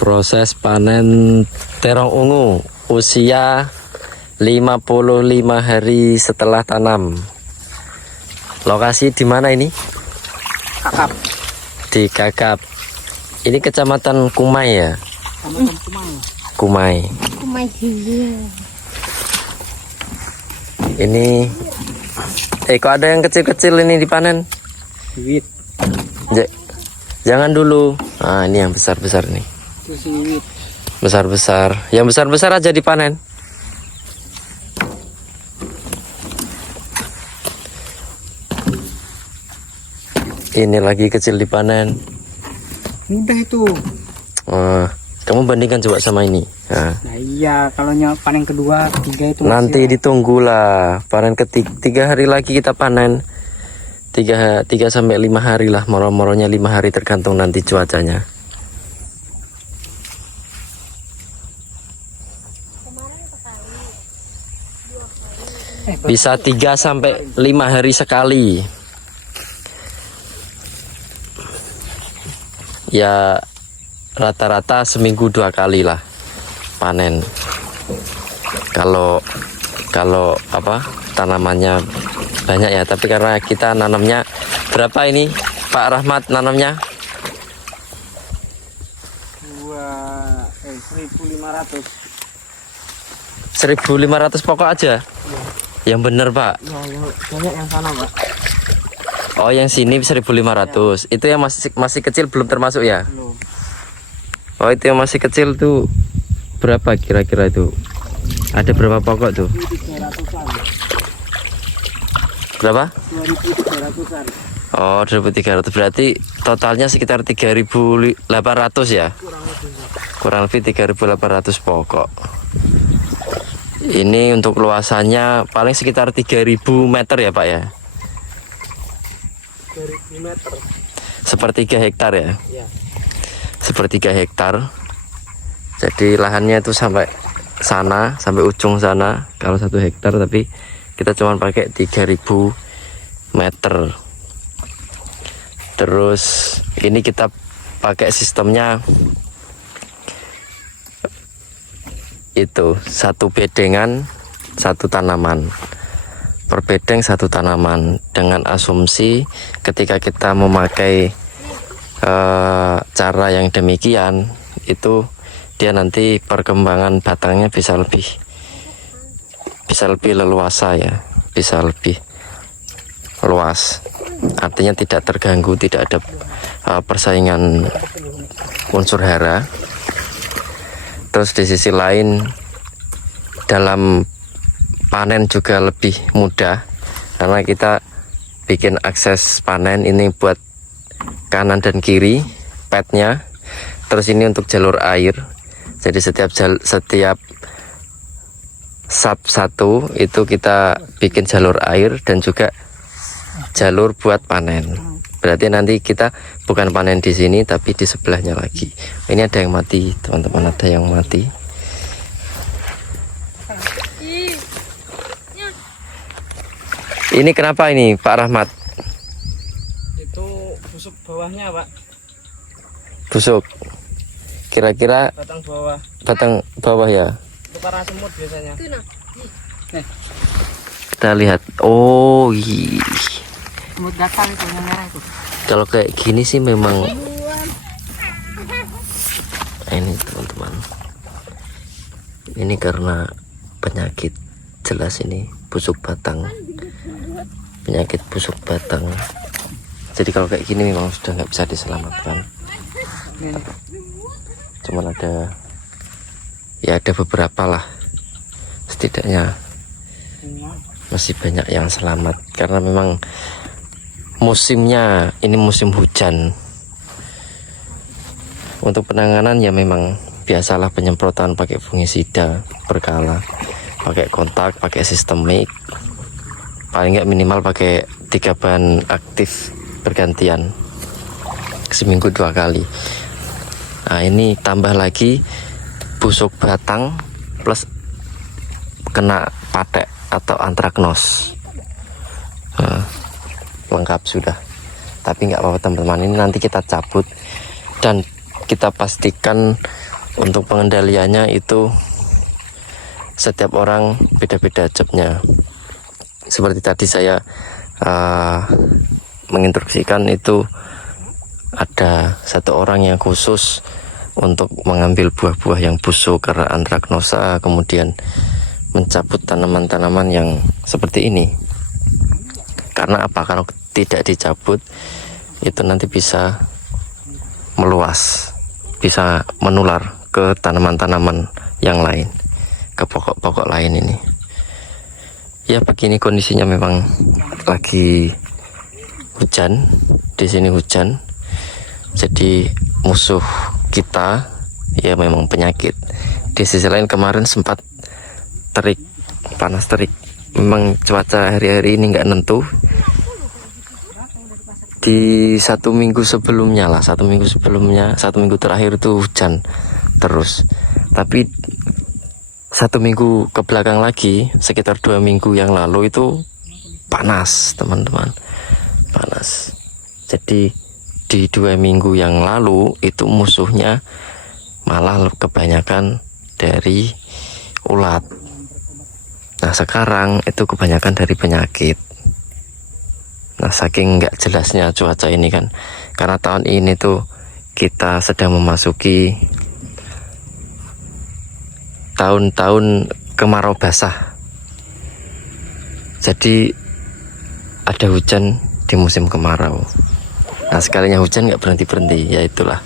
Proses panen terong ungu usia 55 hari setelah tanam. Lokasi di mana ini? Kakap. Di Kakap. Ini kecamatan Kumai ya? Kecamatan Kumai. Kumai. Kumai dia. Ini kok ada yang kecil-kecil ini dipanen? Wit. Jangan dulu. Nah, ini yang besar-besar nih. Terus ini wit. Besar-besar. Yang besar-besar aja dipanen. Ini lagi kecil dipanen. Mudah itu. Kamu bandingkan coba sama ini. Nah iya, kalau panen kedua, ketiga itu nanti ditunggulah panen ketiga hari lagi kita panen. 3 sampai 5 hari lah, moro-moronya 5 hari tergantung nanti cuacanya. Bisa 3 sampai 5 hari sekali. Ya rata-rata seminggu 2 kali lah panen. Kalau apa tanamannya banyak ya, tapi karena kita nanamnya berapa ini Pak Rahmat nanamnya? 1.500. 1.500 pokok aja. Ya. Yang bener Pak. Ya, banyak yang sana Pak. Oh yang sini 1.500 ya. Itu yang masih kecil belum termasuk ya? Belum. Oh itu yang masih kecil tuh berapa kira-kira itu? Ada berapa pokok tuh? 2.300-an. Berapa? 2.300-an. Oh 2.300, berarti totalnya sekitar 3.800 ya? Kurang lebih 3.800 pokok. Ini untuk luasannya paling sekitar 3.000 meter ya Pak ya? 3.000 meter. Sepertiga hektar ya? Ya. Sepertiga hektar. Jadi lahannya itu sampai sana, sampai ujung sana. Kalau 1 hektar, tapi kita cuma pakai 3.000 meter. Terus ini kita pakai sistemnya itu 1 bedengan 1 tanaman, per bedeng 1 tanaman, dengan asumsi ketika kita memakai cara yang demikian itu dia nanti perkembangan batangnya bisa lebih leluasa ya, bisa lebih luas, artinya tidak terganggu, tidak ada persaingan unsur hara. Terus di sisi lain dalam panen juga lebih mudah karena kita bikin akses panen ini buat kanan dan kiri padnya. Terus ini untuk jalur air, jadi setiap sub 1 itu kita bikin jalur air dan juga jalur buat panen. Berarti nanti kita bukan panen di sini tapi di sebelahnya lagi. Ini ada yang mati teman-teman, ada yang mati. Ini kenapa ini Pak Rahmat? Itu busuk bawahnya Pak. Busuk. Kira-kira batang bawah ya. Itu karena semut biasanya. Kita lihat. Oh, Semut gatal itu yang merah itu. kalau kayak gini sih memang ini teman-teman. Ini karena penyakit, jelas ini busuk batang. Penyakit busuk batang. Jadi kalau kayak gini memang sudah nggak bisa diselamatkan. Cuman ada beberapa lah, setidaknya masih banyak yang selamat karena memang musimnya ini musim hujan. Untuk penanganan ya memang biasalah penyemprotan pakai fungisida berkala, pakai kontak, pakai sistemik, paling nggak minimal pakai 3 bahan aktif bergantian seminggu 2 kali. Nah ini tambah lagi busuk batang plus kena patek atau antraknos. Lengkap sudah, tapi nggak apa-apa teman-teman, ini nanti kita cabut dan kita pastikan Untuk pengendaliannya itu setiap orang beda-beda jobnya. Seperti tadi saya menginstruksikan itu ada satu orang yang khusus untuk mengambil buah-buah yang busuk karena antraknosa, kemudian mencabut tanaman-tanaman yang seperti ini. Karena apa? Kalau tidak dicabut itu nanti bisa meluas, bisa menular ke tanaman-tanaman yang lain, ke pokok-pokok lain ini. Ya begini kondisinya, memang lagi hujan, di sini hujan. Jadi musuh kita ya memang penyakit. Di sisi lain kemarin sempat terik, panas terik. Memang cuaca hari-hari ini nggak nentu. Di satu minggu sebelumnya, satu minggu terakhir itu hujan terus. Tapi satu minggu ke belakang lagi, sekitar 2 minggu yang lalu itu panas, teman-teman, panas. Jadi di 2 minggu yang lalu itu musuhnya malah kebanyakan dari ulat. Nah sekarang itu kebanyakan dari penyakit. Nah saking nggak jelasnya cuaca ini kan, karena tahun ini tuh kita sedang memasuki tahun-tahun kemarau basah. Jadi ada hujan di musim kemarau. Nah sekalinya hujan nggak berhenti-berhenti, ya itulah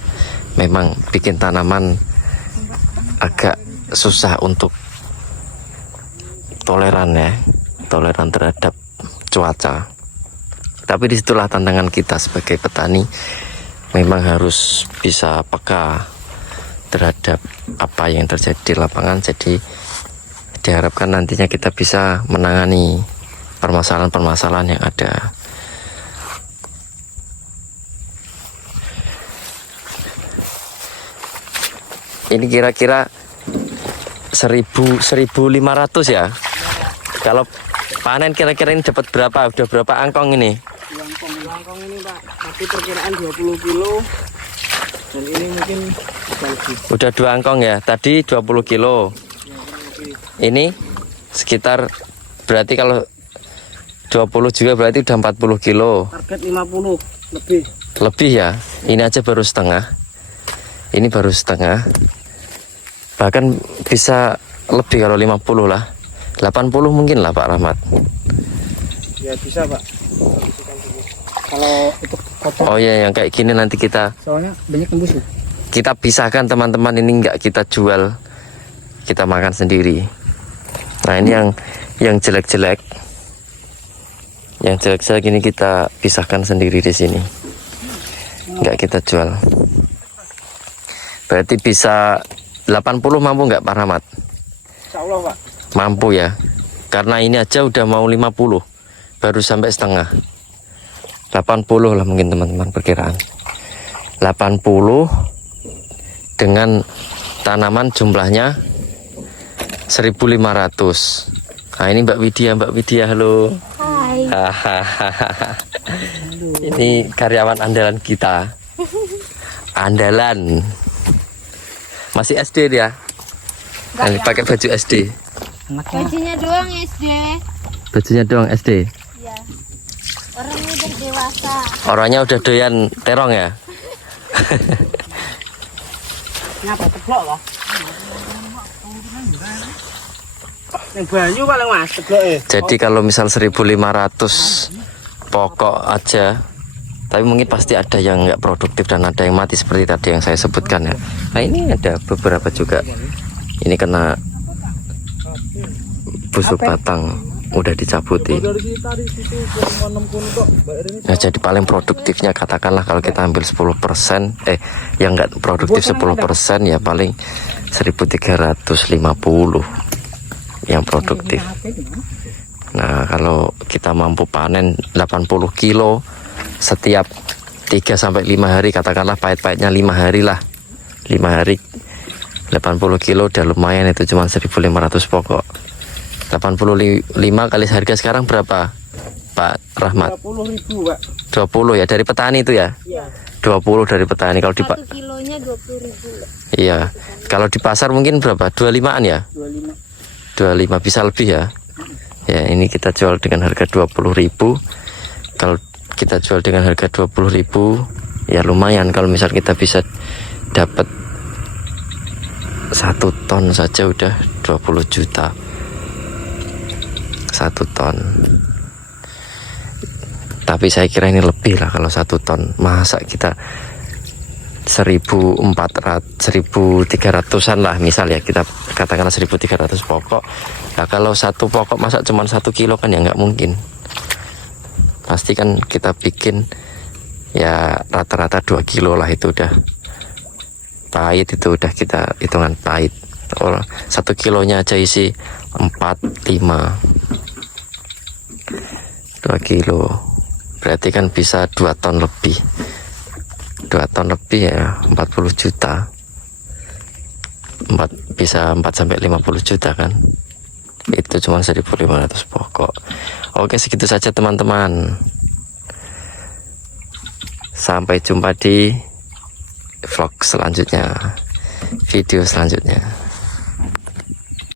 memang bikin tanaman agak susah untuk toleran terhadap cuaca. Tapi disitulah tantangan kita sebagai petani, memang harus bisa peka terhadap apa yang terjadi di lapangan. Jadi diharapkan nantinya kita bisa menangani permasalahan-permasalahan yang ada. Ini kira-kira 1.500 ya. Kalau panen kira-kira ini dapat berapa? Udah berapa angkong ini? Angkong ini Pak, tapi perkiraan 20 kilo. Dan ini mungkin lebih. Udah 2 angkong ya. Tadi 20 kilo. Ini sekitar, berarti kalau 20 juga berarti udah 40 kilo. Target 50 lebih. Lebih ya. Ini aja baru setengah. Ini baru setengah. Bahkan bisa lebih kalau 50 lah. 80 mungkin lah Pak Rahmat. Ya bisa Pak. Kalau itu kotor. Oh ya, yang kayak gini nanti kita Soalnya banyak yang busuk. kita pisahkan teman-teman, ini nggak kita jual, kita makan sendiri. Nah ini yang jelek-jelek, ini kita pisahkan sendiri di sini, nggak kita jual. Berarti bisa 80 mampu nggak Pak Rahmat? Insya Allah Pak. Mampu ya, karena ini aja udah mau 50, baru sampai setengah. 80 lah mungkin teman-teman perkiraan. 80 dengan tanaman jumlahnya 1.500. Nah ini Mbak Widya, halo. Hai. Ini karyawan andalan kita. Andalan. Masih SD dia. Nah, pakai baju SD. Bajunya doang SD. Bajunya doang SD. Iya. Orangnya udah dewasa. Orangnya udah doyan terong ya. Nyapa teblok Pak? Yang banyu paling Mas teblok ya. Jadi kalau misal 1.500 pokok aja, tapi mungkin pasti ada yang nggak produktif dan ada yang mati seperti tadi yang saya sebutkan ya. Nah ini ada beberapa juga. Ini kena busuk batang, udah dicabuti. Nah jadi paling produktifnya katakanlah kalau kita ambil 10%, yang nggak produktif 10% ya paling 1.350 yang produktif. Nah kalau kita mampu panen 80 kilo setiap 3-5 hari, katakanlah pahit-pahitnya 5 hari lah, 5 hari 80 kilo udah lumayan, itu cuma 1.500 pokok. 85 kali harga sekarang berapa Pak Rahmat? 20.000 Pak. 20 ya dari petani itu ya? Iya. 20 dari petani. Kalau di 1 kilonya 20.000. iya, kalau di pasar mungkin berapa? 25-an ya? 25. 25 bisa lebih ya. Ya, ini kita jual dengan harga 20.000. Kalau kita jual dengan harga 20.000 ya lumayan. Kalau misal kita bisa dapat 1 ton saja udah 20 juta 1 ton. Tapi saya kira ini lebih lah kalau 1 ton. Masa kita 1.300-an lah misal ya, kita katakanlah 1.300 pokok. Nah kalau 1 pokok masa cuma 1 kilo kan ya nggak mungkin. Pasti kan kita bikin ya rata-rata 2 kilo lah, itu udah pahit, itu udah kita hitungan pahit. 1 kilonya aja isi 4, 5 2 kilo berarti kan bisa 2 ton lebih. 2 ton lebih ya 40 juta. Bisa 4 sampai 50 juta kan. Itu cuma 1.500 pokok. Oke, segitu saja teman-teman. Sampai jumpa di vlog selanjutnya, video selanjutnya.